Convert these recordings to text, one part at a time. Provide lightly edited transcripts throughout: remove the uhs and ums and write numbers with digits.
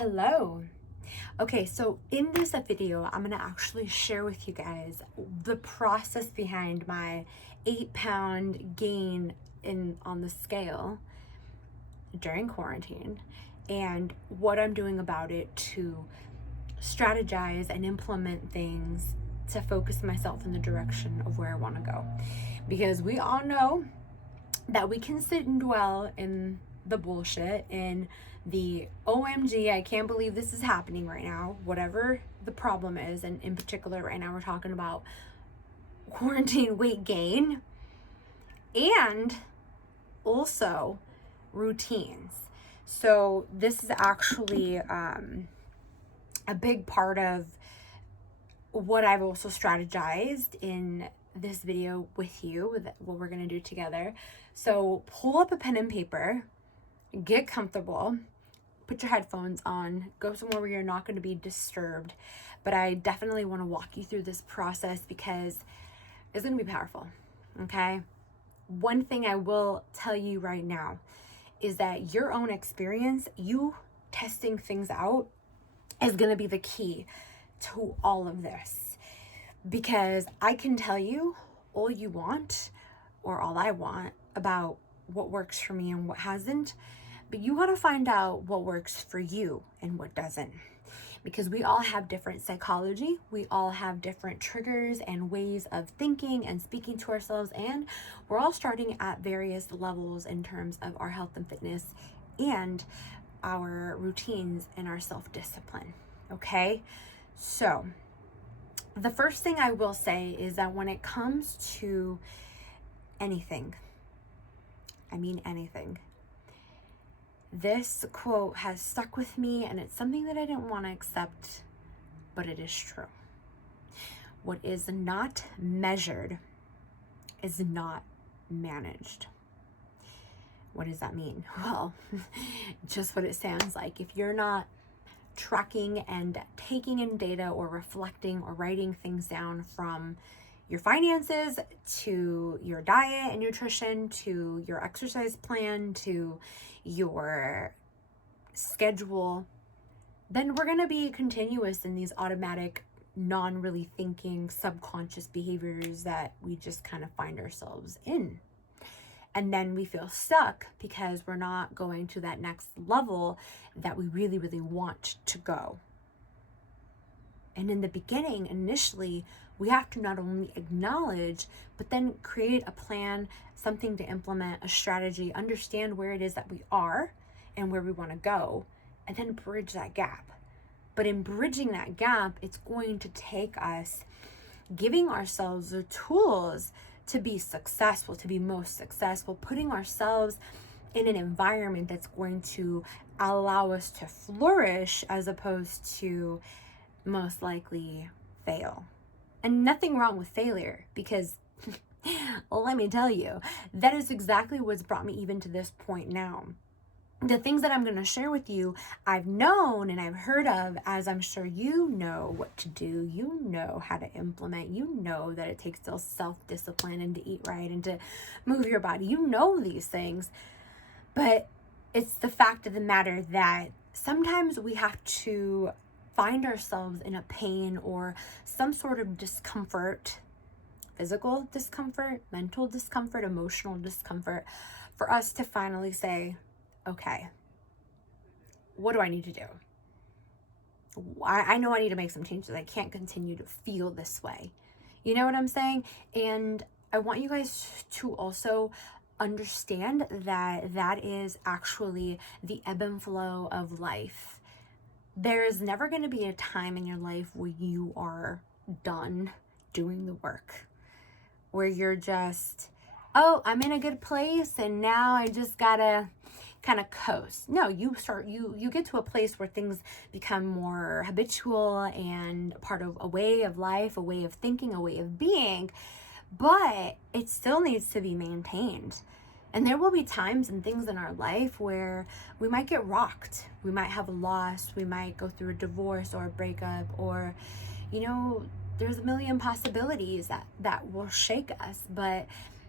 Hello. Okay, so in this video, I'm gonna actually share with you guys the process behind my 8-pound gain on the scale during quarantine and what I'm doing about it to strategize and implement things to focus myself in the direction of where I want to go. Because we all know that we can sit and dwell in the bullshit and the OMG, I can't believe this is happening right now, whatever the problem is. And in particular, right now, we're talking about quarantine weight gain and also routines. So, this is actually a big part of what I've also strategized in this video with you, with what we're going to do together. So pull up a pen and paper, get comfortable, put your headphones on, go somewhere where you're not going to be disturbed. But I definitely want to walk you through this process because it's going to be powerful, okay? One thing I will tell you right now is that your own experience, you testing things out, is going to be the key to all of this. Because I can tell you all you want, or all I want, about what works for me and what hasn't, but you got to find out what works for you and what doesn't. Because we all have different psychology, we all have different triggers and ways of thinking and speaking to ourselves, and we're all starting at various levels in terms of our health and fitness and our routines and our self-discipline, okay? So the first thing I will say is that when it comes to anything, I mean anything, this quote has stuck with me, and it's something that I didn't want to accept, but it is true. What is not measured is not managed. What does that mean? Well, just what it sounds like. If you're not tracking and taking in data or reflecting or writing things down, from your finances to your diet and nutrition to your exercise plan to your schedule, then we're going to be continuous in these automatic, non-really thinking, subconscious behaviors that we just kind of find ourselves in. And then we feel stuck because we're not going to that next level that we really, really want to go. And in the beginning, initially, we have to not only acknowledge, but then create a plan, something to implement, a strategy, understand where it is that we are and where we want to go, and then bridge that gap. But in bridging that gap, it's going to take us giving ourselves the tools to be successful, to be most successful, putting ourselves in an environment that's going to allow us to flourish as opposed to most likely fail. And nothing wrong with failure, because let me tell you, that is exactly what's brought me even to this point now. The things that I'm going to share with you, I've known and I've heard of, as I'm sure you know what to do, you know how to implement, you know that it takes still self-discipline and to eat right and to move your body. You know these things, but it's the fact of the matter that sometimes we have to find ourselves in a pain or some sort of discomfort, physical discomfort, mental discomfort, emotional discomfort, for us to finally say, okay, what do I need to do? I know I need to make some changes. I can't continue to feel this way. You know what I'm saying? And I want you guys to also understand that that is actually the ebb and flow of life. There is never going to be a time in your life where you are done doing the work, where you're just, oh, I'm in a good place and now I just gotta kind of coast. No, you get to a place where things become more habitual and part of a way of life, a way of thinking, a way of being, but it still needs to be maintained. And there will be times and things in our life where we might get rocked. We might have a loss. We might go through a divorce or a breakup, or, there's a million possibilities that will shake us. But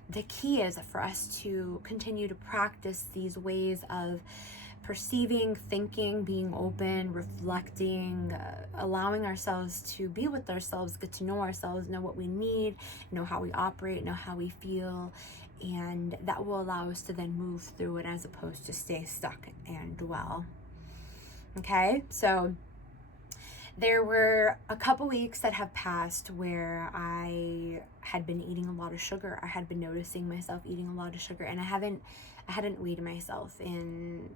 the key is for us to continue to practice these ways of perceiving, thinking, being open, reflecting, allowing ourselves to be with ourselves, get to know ourselves, know what we need, know how we operate, know how we feel, and that will allow us to then move through it as opposed to stay stuck and dwell. Okay, so there were a couple weeks that have passed where I had been eating a lot of sugar. I had been noticing myself eating a lot of sugar, and I hadn't weighed myself in,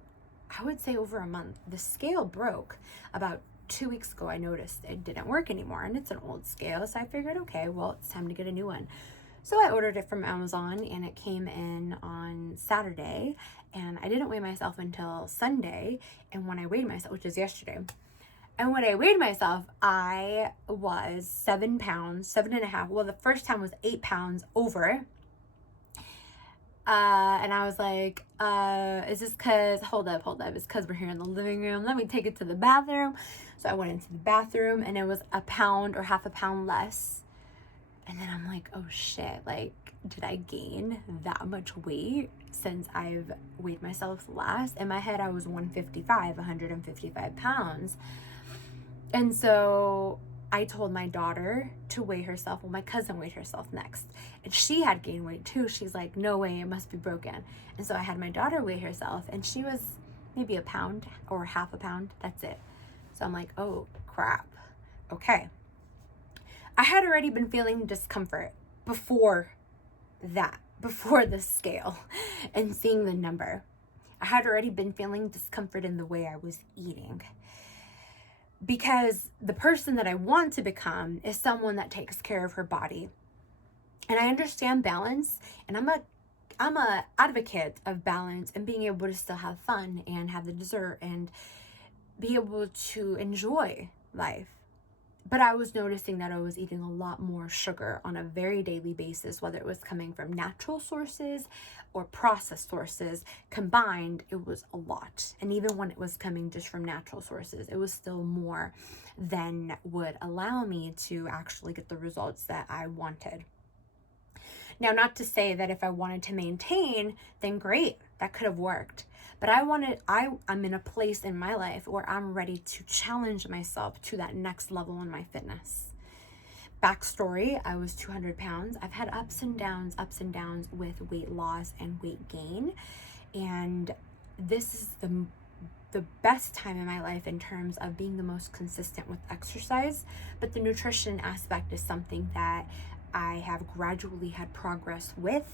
I would say, over a month. The scale broke about 2 weeks ago. I noticed it didn't work anymore, and it's an old scale, so I figured, okay, well, it's time to get a new one. So I ordered it from Amazon, and it came in on Saturday, and I didn't weigh myself until Sunday. And when I weighed myself, which is yesterday, and when I weighed myself, I was 7 pounds, 7.5. Well, the first time was 8 pounds over. And I was like, is this because, hold up. It's because we're here in the living room. Let me take it to the bathroom. So I went into the bathroom, and it was a pound or half a pound less. And then I'm like, oh shit, like, did I gain that much weight since I've weighed myself last? In my head, I was 155 pounds. And so I told my daughter to weigh herself. Well, my cousin weighed herself next, and she had gained weight too. She's like, no way, it must be broken. And so I had my daughter weigh herself, and she was maybe a pound or half a pound. That's it. So I'm like, oh crap. Okay. I had already been feeling discomfort before the scale and seeing the number. I had already been feeling discomfort in the way I was eating, because the person that I want to become is someone that takes care of her body. And I understand balance, and I'm a advocate of balance and being able to still have fun and have the dessert and be able to enjoy life. But I was noticing that I was eating a lot more sugar on a very daily basis, whether it was coming from natural sources or processed sources. Combined, it was a lot. And even when it was coming just from natural sources, it was still more than would allow me to actually get the results that I wanted. Now, not to say that if I wanted to maintain, then great, that could have worked. But I'm in a place in my life where I'm ready to challenge myself to that next level in my fitness. Backstory, I was 200 pounds. I've had ups and downs with weight loss and weight gain. And this is the best time in my life in terms of being the most consistent with exercise. But the nutrition aspect is something that I have gradually had progress with.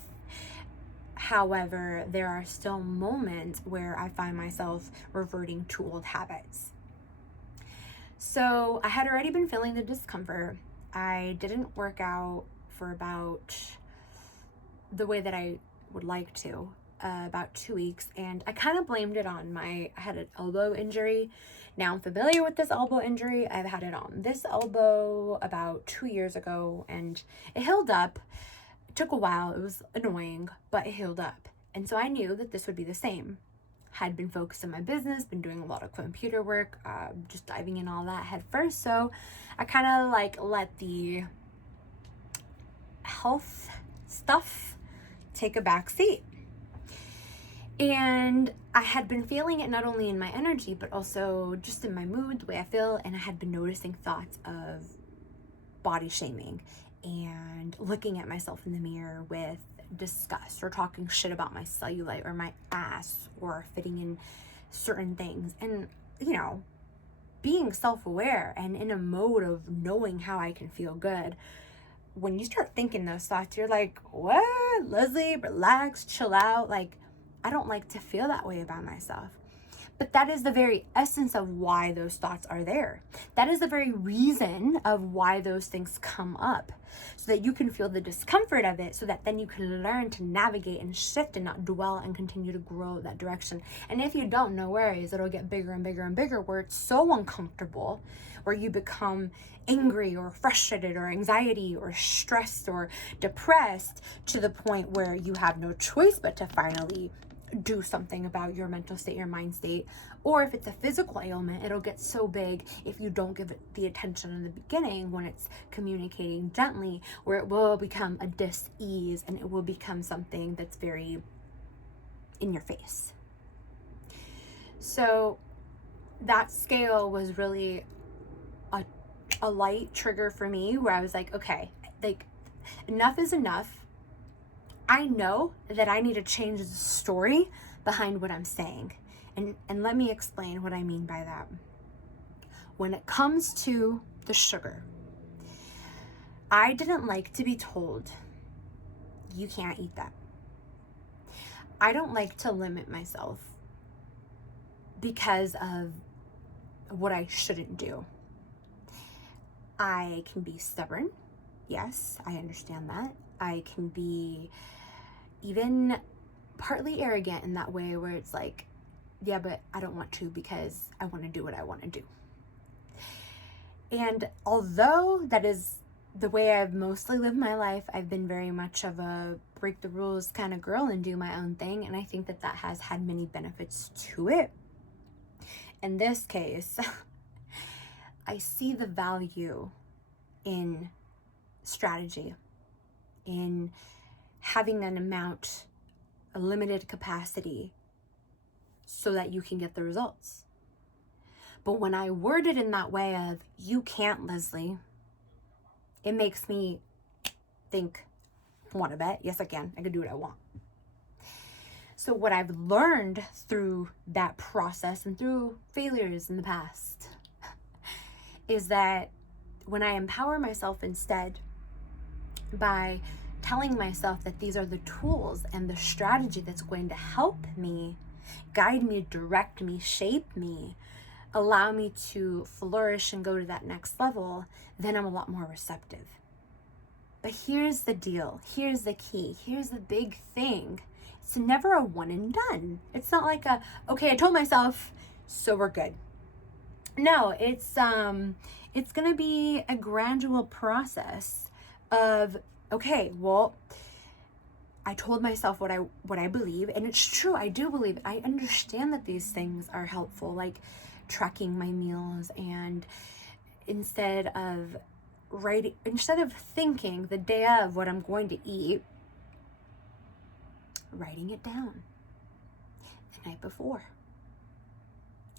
However, there are still moments where I find myself reverting to old habits. So I had already been feeling the discomfort. I didn't work out for about the way that I would like to, about 2 weeks. And I kind of blamed it on I had an elbow injury. Now I'm familiar with this elbow injury. I've had it on this elbow about 2 years ago, and it healed up. It took a while. It was annoying, but it healed up. And so I knew that this would be the same. Had been focused on my business, been doing a lot of computer work, just diving in all that head first. So I kind of let the health stuff take a back seat. And I had been feeling it not only in my energy, but also just in my mood, the way I feel. And I had been noticing thoughts of body shaming and looking at myself in the mirror with disgust, or talking shit about my cellulite or my ass, or fitting in certain things. And, being self-aware and in a mode of knowing how I can feel good. When you start thinking those thoughts, you're like, what? Leslie, relax, chill out. Like, I don't like to feel that way about myself. But that is the very essence of why those thoughts are there. That is the very reason of why those things come up, so that you can feel the discomfort of it, so that then you can learn to navigate and shift and not dwell and continue to grow that direction. And if you don't, no worries, it'll get bigger and bigger and bigger, where it's so uncomfortable, where you become angry or frustrated or anxiety or stressed or depressed, to the point where you have no choice but to finally do something about your mental state, your mind state. Or if it's a physical ailment, it'll get so big if you don't give it the attention in the beginning, when it's communicating gently, where it will become a dis-ease and it will become something that's very in your face. So that scale was really a light trigger for me, where I was like, okay, like, enough is enough. I know that I need to change the story behind what I'm saying. And let me explain what I mean by that. When it comes to the sugar, I didn't like to be told, you can't eat that. I don't like to limit myself because of what I shouldn't do. I can be stubborn. Yes, I understand that. I can be even partly arrogant in that way, where it's like, yeah, but I don't want to because I want to do what I want to do. And although that is the way I've mostly lived my life, I've been very much of a break the rules kind of girl and do my own thing. And I think that that has had many benefits to it. In this case, I see the value in strategy, in having an amount, a limited capacity, so that you can get the results. But when I word it in that way of, you can't, Leslie, it makes me think, want to bet? Yes, I can. I can do what I want. So what I've learned through that process and through failures in the past is that when I empower myself instead by telling myself that these are the tools and the strategy that's going to help me, guide me, direct me, shape me, allow me to flourish and go to that next level, then I'm a lot more receptive. But here's the deal. Here's the key. Here's the big thing. It's never a one and done. It's not like okay, I told myself, so we're good. No, it's gonna be a gradual process of, okay, well, I told myself what I believe, and it's true. I do believe it. I understand that these things are helpful, like tracking my meals, and instead of thinking the day of what I'm going to eat, writing it down the night before.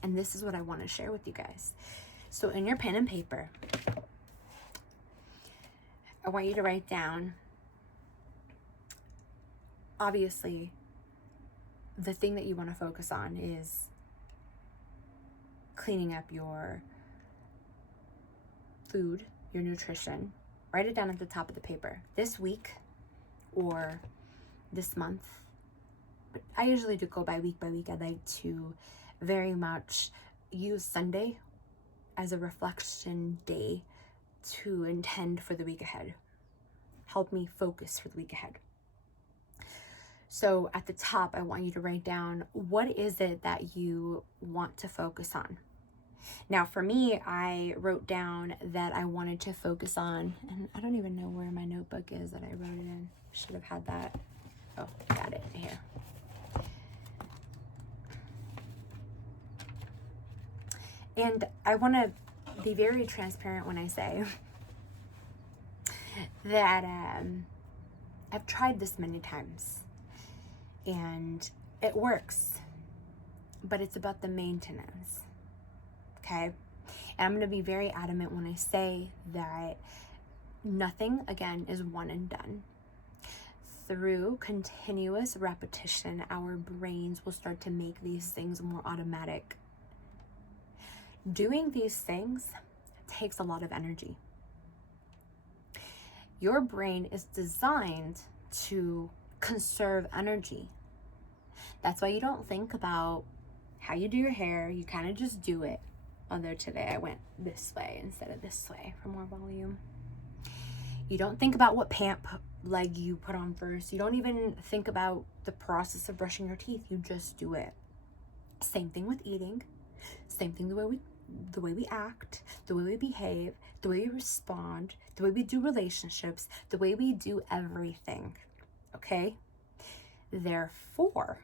And this is what I want to share with you guys. So in your pen and paper, I want you to write down, obviously, the thing that you want to focus on is cleaning up your food, your nutrition. Write it down at the top of the paper. This week or this month. But I usually do go by week. I'd like to very much use Sunday as a reflection day to intend for the week ahead. Help me focus for the week ahead. So at the top, I want you to write down, what is it that you want to focus on? Now, for me, I wrote down that I wanted to focus on, and I don't even know where my notebook is that I wrote it in. Should have had that. Oh, got it here. And I want to be very transparent when I say that I've tried this many times and it works, but it's about the maintenance. Okay? And I'm going to be very adamant when I say that nothing, again, is one and done. Through continuous repetition, our brains will start to make these things more automatic. Doing these things takes a lot of energy. Your brain is designed to conserve energy. That's why you don't think about how you do your hair. You kind of just do it. Although today I went this way instead of this way for more volume. You don't think about what pant leg you put on first. You don't even think about the process of brushing your teeth. You just do it. Same thing with eating. Same thing the way we act, the way we behave, the way we respond, the way we do relationships, the way we do everything. Okay? Therefore,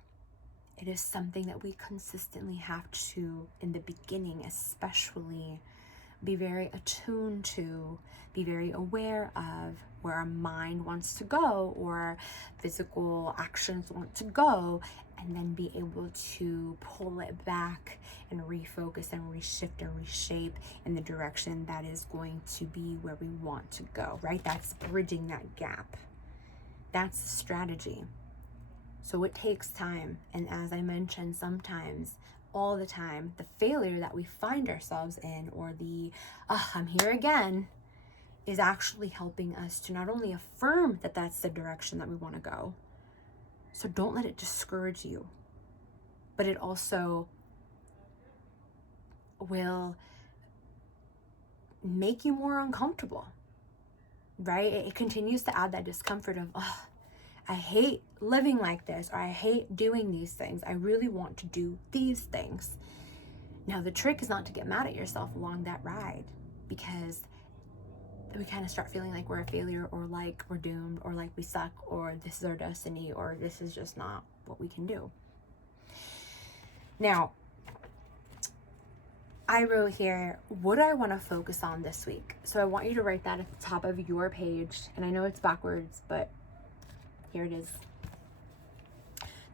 it is something that we consistently have to, in the beginning, especially be very attuned to, be very aware of where our mind wants to go or physical actions want to go, and then be able to pull it back and refocus and reshift and reshape in the direction that is going to be where we want to go, right? That's bridging that gap. That's the strategy. So it takes time. And as I mentioned, sometimes, all the time, the failure that we find ourselves in, or the, I'm here again, is actually helping us to not only affirm that that's the direction that we want to go. So don't let it discourage you, but it also will make you more uncomfortable, right? It continues to add that discomfort of, I hate living like this, or I hate doing these things. I really want to do these things. Now, the trick is not to get mad at yourself along that ride, because we kind of start feeling like we're a failure, or like we're doomed, or like we suck, or this is our destiny, or this is just not what we can do. Now, I wrote here, what do I want to focus on this week? So I want you to write that at the top of your page. And I know it's backwards, but here it is.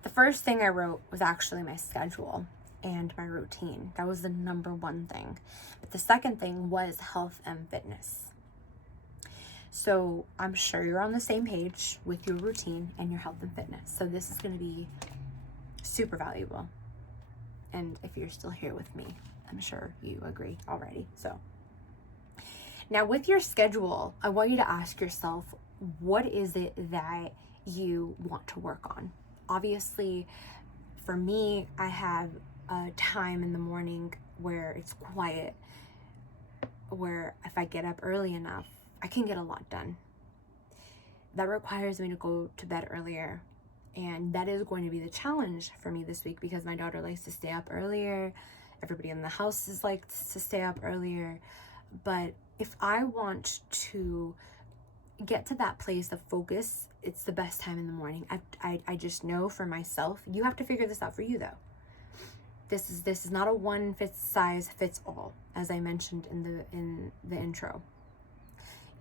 The first thing I wrote was actually my schedule and my routine. That was the number one thing. But the second thing was health and fitness. So I'm sure you're on the same page with your routine and your health and fitness. So this is going to be super valuable. And if you're still here with me, I'm sure you agree already. So now with your schedule, I want you to ask yourself, what is it that you want to work on? Obviously, for me, I have a time in the morning where it's quiet, where if I get up early enough, I can get a lot done. That requires me to go to bed earlier. And that is going to be the challenge for me this week, because my daughter likes to stay up earlier. Everybody in the house is likes to stay up earlier. But if I want to get to that place of focus, it's the best time in the morning. I just know for myself. You have to figure this out for you, though. This is not a one size fits all, as I mentioned in the intro.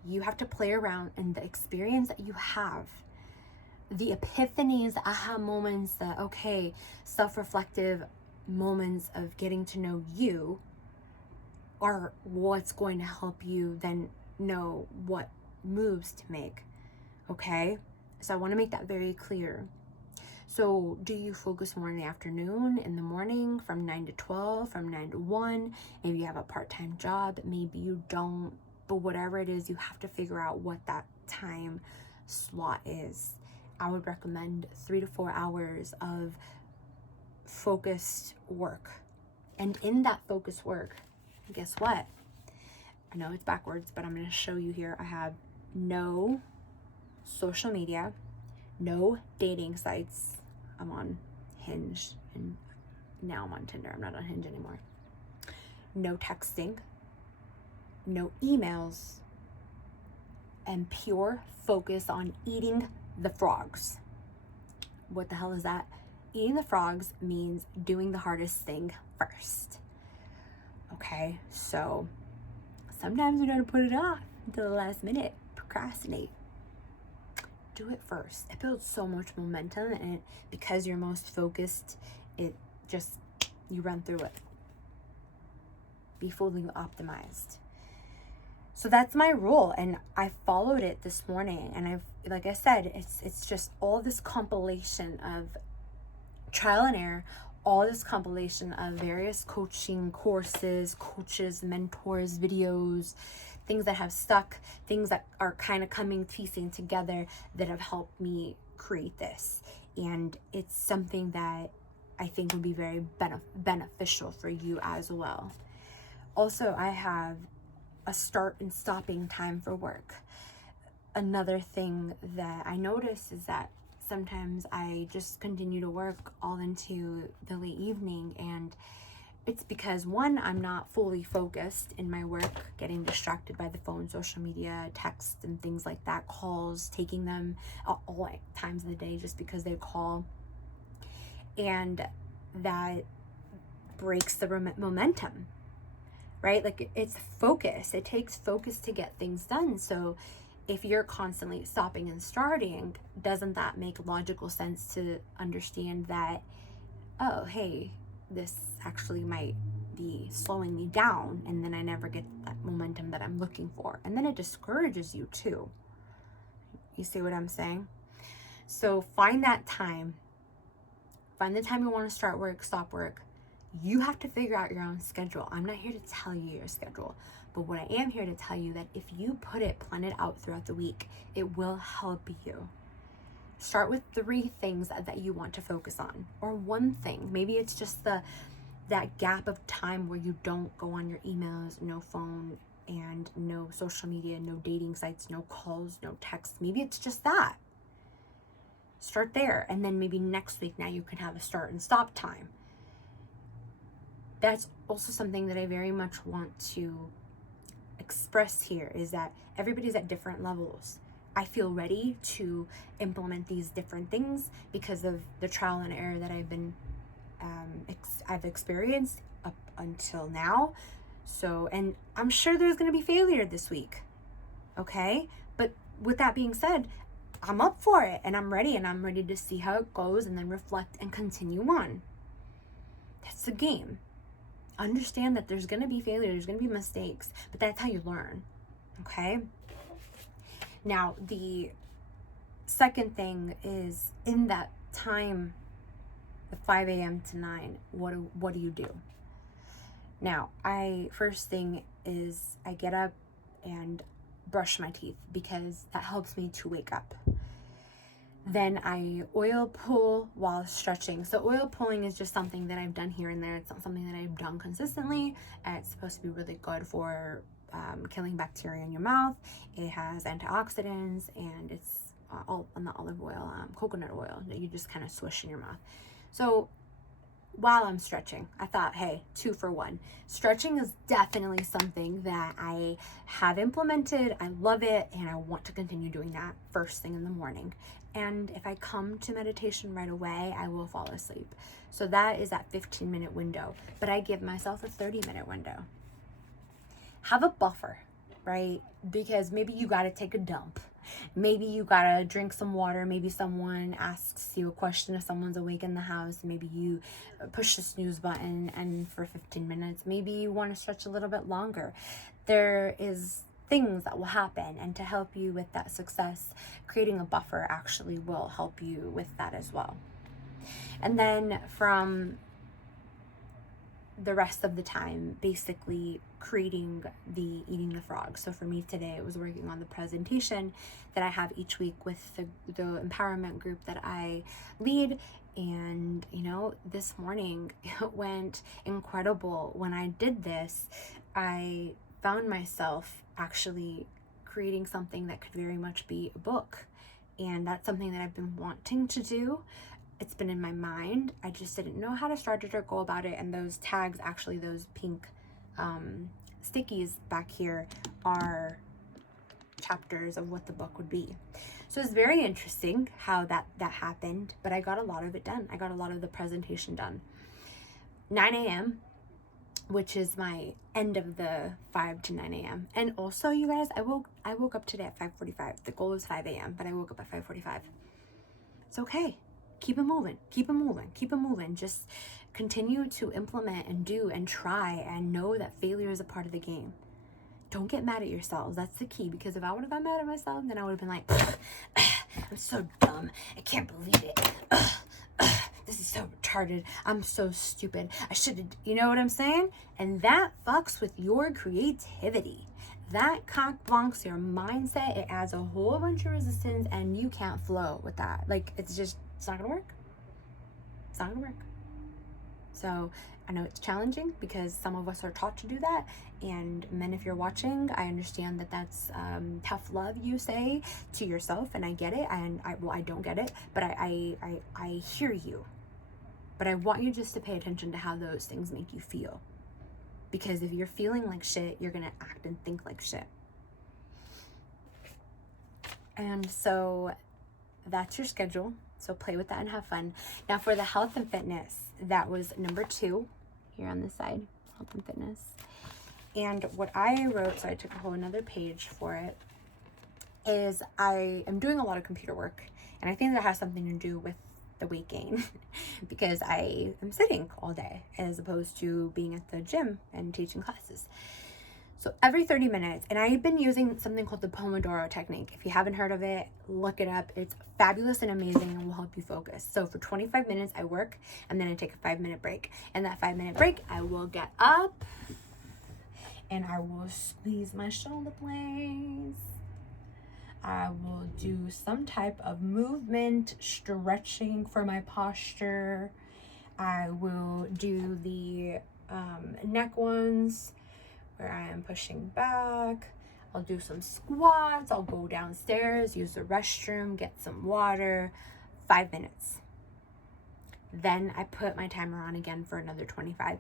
You have to play around, and the experience that you have, the epiphanies, the aha moments, the self-reflective moments of getting to know you are what's going to help you then know what moves to make. Okay? So I want to make that very clear. So do you focus more in the afternoon, in the morning, from 9 to 12, from 9 to 1? Maybe you have a part-time job, maybe you don't, but whatever it is, you have to figure out what that time slot is. I would recommend 3 to 4 hours of focused work. And in that focused work, guess what? I know it's backwards, but I'm going to show you here. I have no social media, no dating sites. I'm on Hinge, and now I'm on Tinder. I'm not on Hinge anymore. No texting, no emails, and pure focus on eating the frogs. What the hell is that? Eating the frogs means doing the hardest thing first. Okay, so sometimes we gotta put it off until the last minute, procrastinate. Do it first. It builds so much momentum, and because you're most focused, it just, you run through it. Be fully optimized. So that's my rule, and I followed it this morning, and like I said, it's just all this compilation of trial and error, all this compilation of various coaching courses, coaches, mentors, videos, things that have stuck, things that are kind of piecing together that have helped me create this. And it's something that I think would be very beneficial for you as well. Also, I have a start and stopping time for work. Another thing that I notice is that sometimes I just continue to work all into the late evening, and it's because, one, I'm not fully focused in my work, getting distracted by the phone, social media, text, and things like that, calls, taking them all times of the day just because they call. And that breaks the momentum, right? Like it's focus. It takes focus to get things done. So if you're constantly stopping and starting, doesn't that make logical sense to understand that, oh, hey, this actually might be slowing me down, and then I never get that momentum that I'm looking for. And then it discourages you too. You see what I'm saying? So find that time. Find the time you want to start work, stop work. You have to figure out your own schedule. I'm not here to tell you your schedule, but what I am here to tell you that if you plan it out throughout the week, it will help you. Start with 3 things that you want to focus on, or 1 thing. Maybe it's just that gap of time where you don't go on your emails, no phone, and no social media, no dating sites, no calls, no texts. Maybe it's just that. Start there, and then maybe next week now you can have a start and stop time. That's also something that I very much want to express here, is that everybody's at different levels. I feel ready to implement these different things because of the trial and error that I've experienced up until now. So, and I'm sure there's going to be failure this week. Okay? But with that being said, I'm up for it, and I'm ready to see how it goes and then reflect and continue on. That's the game. Understand that there's going to be failure, there's going to be mistakes, but that's how you learn. Okay? Now, the second thing is, in that time, the 5 a.m. to 9, what do you do? Now, first thing is I get up and brush my teeth because that helps me to wake up. Then I oil pull while stretching. So oil pulling is just something that I've done here and there. It's not something that I've done consistently. It's supposed to be really good for killing bacteria in your mouth. It has antioxidants, and it's all on the olive oil, coconut oil that you just kind of swish in your mouth. So while I'm stretching, I thought, hey, 2 for 1. Stretching is definitely something that I have implemented. I love it, and I want to continue doing that first thing in the morning. And if I come to meditation right away, I will fall asleep. So that is that 15-minute window, but I give myself a 30-minute window. Have a buffer, right? Because maybe you got to take a dump. Maybe you gotta drink some water. Maybe someone asks you a question if someone's awake in the house. Maybe you push the snooze button and for 15 minutes. Maybe you want to stretch a little bit longer. There is things that will happen, and to help you with that success, creating a buffer actually will help you with that as well. And then from the rest of the time, basically creating the eating the frog. So for me today, it was working on the presentation that I have each week with the empowerment group that I lead. And this morning it went incredible. When I did this, I found myself actually creating something that could very much be a book, and that's something that I've been wanting to do. It's been in my mind. I just didn't know how to start it or go about it. And those tags, actually those pink stickies back here, are chapters of what the book would be. So it's very interesting how that happened, but I got a lot of it done. I got a lot of the presentation done. 9 a.m., which is my end of the 5 to 9 a.m. And also, you guys, I woke up today at 5:45. The goal is 5 a.m., but I woke up at 5:45. It's okay. Keep it moving, keep it moving, keep it moving. Just continue to implement and do and try, and know that failure is a part of the game. Don't get mad at yourselves. That's the key, because if I would have got mad at myself, then I would have been like, I'm so dumb. I can't believe it. This is so retarded. I'm so stupid. I should have, you know what I'm saying? And that fucks with your creativity. That cock blocks your mindset. It adds a whole bunch of resistance, and you can't flow with that. Like, it's not gonna work. It's not gonna work. So I know it's challenging because some of us are taught to do that. And men, if you're watching, I understand that that's tough love, you say, to yourself, and I get it. And I don't get it, but I hear you. But I want you just to pay attention to how those things make you feel. Because if you're feeling like shit, you're gonna act and think like shit. And so that's your schedule. So play with that and have fun. Now for the health and fitness, that was number 2 here on this side, health and fitness. And what I wrote, so I took a whole another page for it, is I am doing a lot of computer work. And I think that has something to do with the weight gain because I am sitting all day as opposed to being at the gym and teaching classes. So every 30 minutes, and I've been using something called the Pomodoro technique. If you haven't heard of it, look it up. It's fabulous and amazing and will help you focus. So for 25 minutes, I work and then I take a 5-minute break. And that 5-minute break, I will get up and I will squeeze my shoulder blades. I will do some type of movement, stretching for my posture. I will do the neck ones where I am pushing back. I'll do some squats. I'll go downstairs, use the restroom, get some water. 5 minutes. Then I put my timer on again for another 25.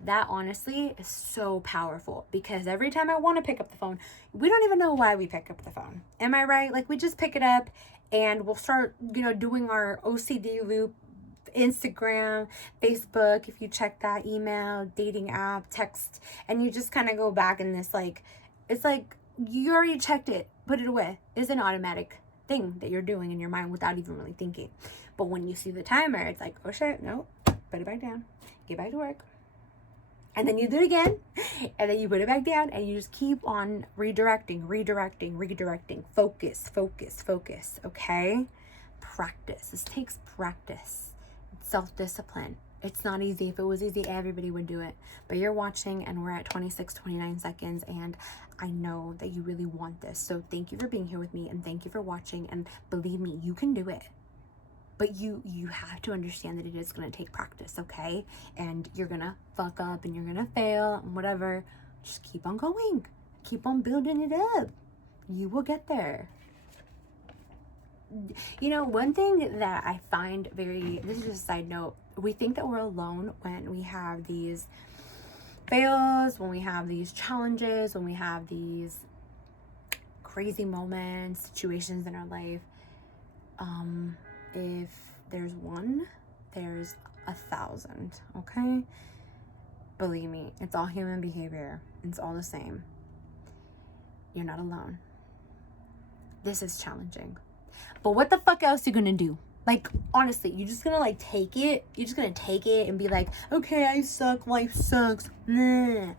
That honestly is so powerful because every time I want to pick up the phone, we don't even know why we pick up the phone. Am I right? Like we just pick it up and we'll start, doing our OCD loop, Instagram, Facebook, if you check that, email, dating app, text, and you just kind of go back in this it's like you already checked it, put it away. It's an automatic thing that you're doing in your mind without even really thinking. But when you see the timer, it's like, oh shit, no, put it back down, get back to work. And then you do it again, and then you put it back down, and you just keep on redirecting. Focus, okay? Practice. This takes practice. It's self-discipline. It's not easy. If it was easy, everybody would do it. But you're watching, and we're at 29 seconds, and I know that you really want this. So thank you for being here with me, and thank you for watching, and believe me, you can do it. But you have to understand that it is going to take practice, okay? And you're going to fuck up and you're going to fail and whatever. Just keep on going. Keep on building it up. You will get there. One thing that I find this is just a side note. We think that we're alone when we have these fails, when we have these challenges, when we have these crazy moments, situations in our life. If there's one, there's 1,000, okay? Believe me, it's all human behavior. It's all the same. You're not alone. This is challenging. But what the fuck else you gonna do? Like, honestly, you're just gonna take it? You're just gonna take it and be like, okay, I suck, life sucks. Nah.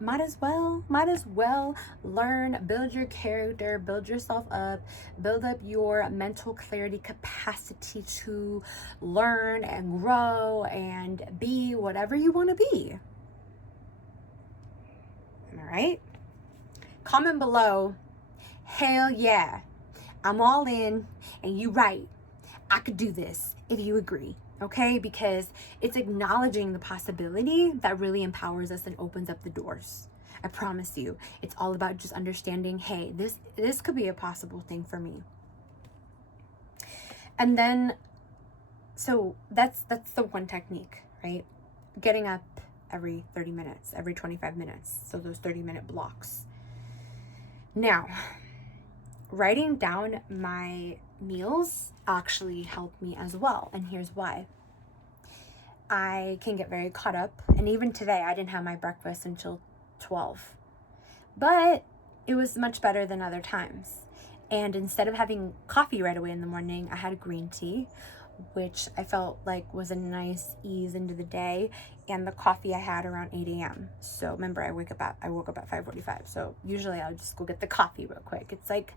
Might as well learn, build your character, build yourself up, build up your mental clarity capacity to learn and grow and be whatever you want to be. All right? Comment below, hell yeah, I'm all in and you right. I could do this if you agree. Okay, because it's acknowledging the possibility that really empowers us and opens up the doors. I promise you, it's all about just understanding, hey, this could be a possible thing for me. And then, so that's the one technique, right? Getting up every 30 minutes, every 25 minutes. So those 30-minute blocks. Now, writing down my meals actually helped me as well, and here's why. I can get very caught up, and even today I didn't have my breakfast until 12, but it was much better than other times. And instead of having coffee right away in the morning, I had green tea, which I felt like was a nice ease into the day, and the coffee I had around 8 a.m. So remember, I woke up at 5:45, so usually I'll just go get the coffee real quick. It's like,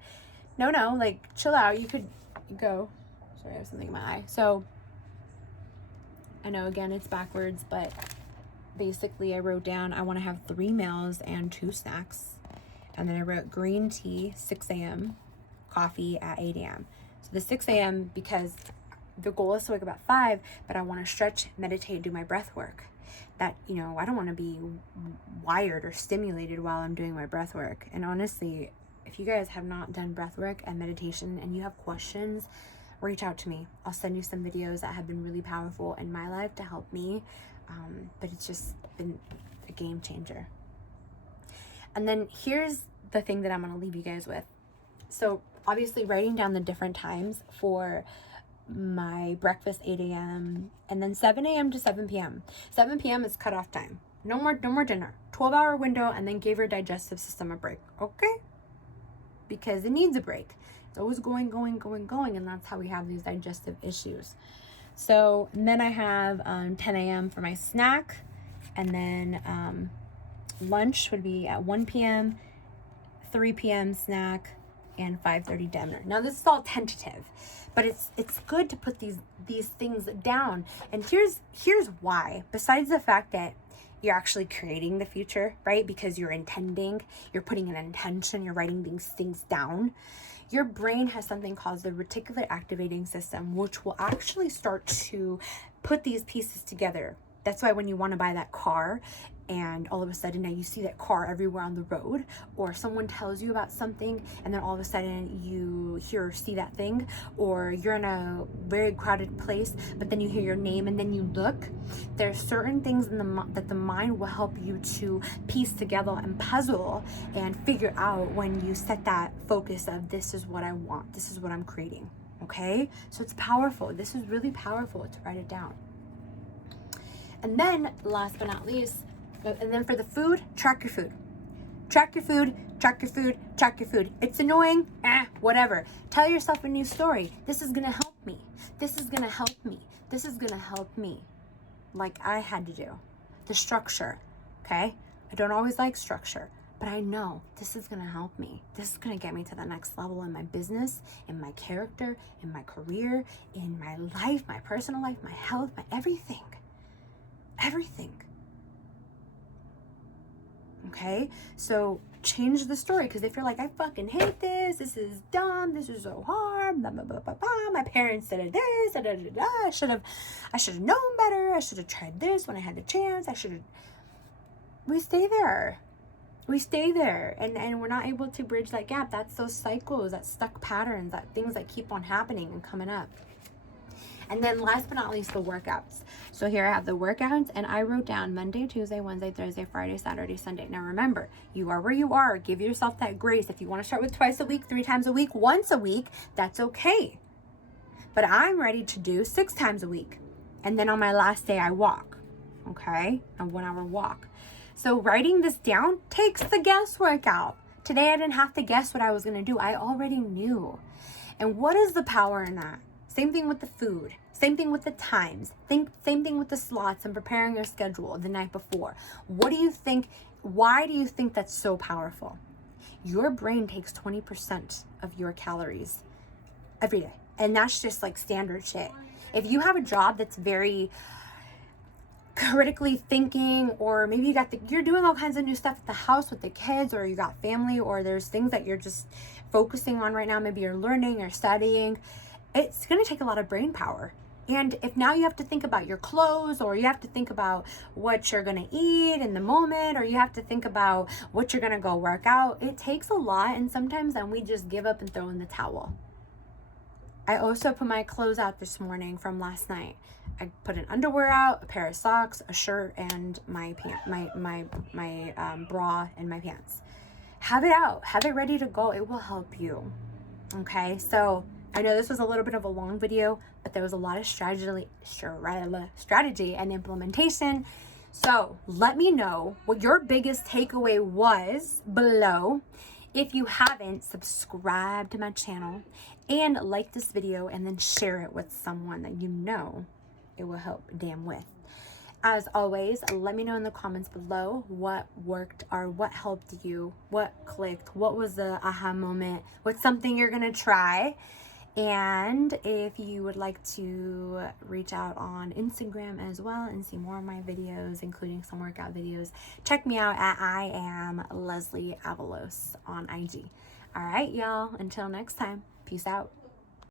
no, chill out. You could go. Sorry, I have something in my eye. So I know, again, it's backwards, but basically I wrote down I want to have 3 meals and 2 snacks. And then I wrote green tea, 6 a.m., coffee at 8 a.m. So the 6 a.m. because the goal is to wake up at 5, but I want to stretch, meditate, do my breath work. That, I don't want to be wired or stimulated while I'm doing my breath work. And honestly, if you guys have not done breath work and meditation and you have questions, reach out to me. I'll send you some videos that have been really powerful in my life to help me. But it's just been a game changer. And then here's the thing that I'm going to leave you guys with. So obviously writing down the different times for my breakfast, 8 a.m. and then 7 a.m. to 7 p.m. 7 p.m. is cutoff time. No more dinner. 12-hour window, and then give your digestive system a break, okay? Because it needs a break. It's always going, and that's how we have these digestive issues. So then I have 10 a.m. for my snack, and then lunch would be at 1 p.m., 3 p.m. snack, and 5:30 dinner. Now this is all tentative, but it's good to put these things down. And here's why. Besides the fact that you're actually creating the future, right? Because you're intending, you're putting an intention, you're writing these things down. Your brain has something called the reticular activating system, which will actually start to put these pieces together. That's why when you want to buy that car and all of a sudden now you see that car everywhere on the road, or someone tells you about something and then all of a sudden you hear or see that thing, or you're in a very crowded place but then you hear your name and then you look, there's certain things in that the mind will help you to piece together and puzzle and figure out when you set that focus of this is what I want, this is what I'm creating. Okay, so it's powerful. This is really powerful to write it down. And then last but not least, and then for the food, track your food. Track your food, track your food, track your food. It's annoying, whatever. Tell yourself a new story. This is gonna help me. This is gonna help me. This is gonna help me. Like I had to do. The structure, okay? I don't always like structure, but I know this is gonna help me. This is gonna get me to the next level in my business, in my character, in my career, in my life, my personal life, my health, my everything. Everything. Okay, so change the story, because if you're like, I fucking hate this is dumb, this is so hard, blah, blah, blah, blah, blah. My parents said this, da, da, da, da. I should have known better, I should have tried this when I had the chance, we stay there, and we're not able to bridge that gap. That's those cycles, that stuck patterns, that things that keep on happening and coming up. And then last but not least, the workouts. So here I have the workouts, and I wrote down Monday, Tuesday, Wednesday, Thursday, Friday, Saturday, Sunday. Now remember, you are where you are. Give yourself that grace. If you want to start with twice a week, 3 times a week, once a week, that's okay. But I'm ready to do 6 times a week. And then on my last day, I walk. Okay? A 1-hour walk. So writing this down takes the guesswork out. Today I didn't have to guess what I was going to do. I already knew. And what is the power in that? Same thing with the food. Same thing with the times. Same thing with the slots and preparing your schedule the night before. What do you think? Why do you think that's so powerful? Your brain takes 20% of your calories every day. And that's just like standard shit. If you have a job that's very critically thinking, or maybe you're doing all kinds of new stuff at the house with the kids, or you got family, or there's things that you're just focusing on right now, maybe you're learning or studying, it's going to take a lot of brain power. And if now you have to think about your clothes, or you have to think about what you're going to eat in the moment, or you have to think about what you're going to go work out, it takes a lot. And sometimes then we just give up and throw in the towel. I also put my clothes out this morning from last night. I put an underwear out, a pair of socks, a shirt, and my bra and my pants. Have it out. Have it ready to go. It will help you. Okay, so I know this was a little bit of a long video, but there was a lot of strategy and implementation. So let me know what your biggest takeaway was below. If you haven't, subscribe to my channel and like this video, and then share it with someone that you know it will help damn with. As always, let me know in the comments below what worked or what helped you, what clicked, what was the aha moment, what's something you're gonna try. And if you would like to reach out on Instagram as well and see more of my videos, including some workout videos, check me out at I am Leslie Avalos on IG. All right, y'all, until next time, peace out.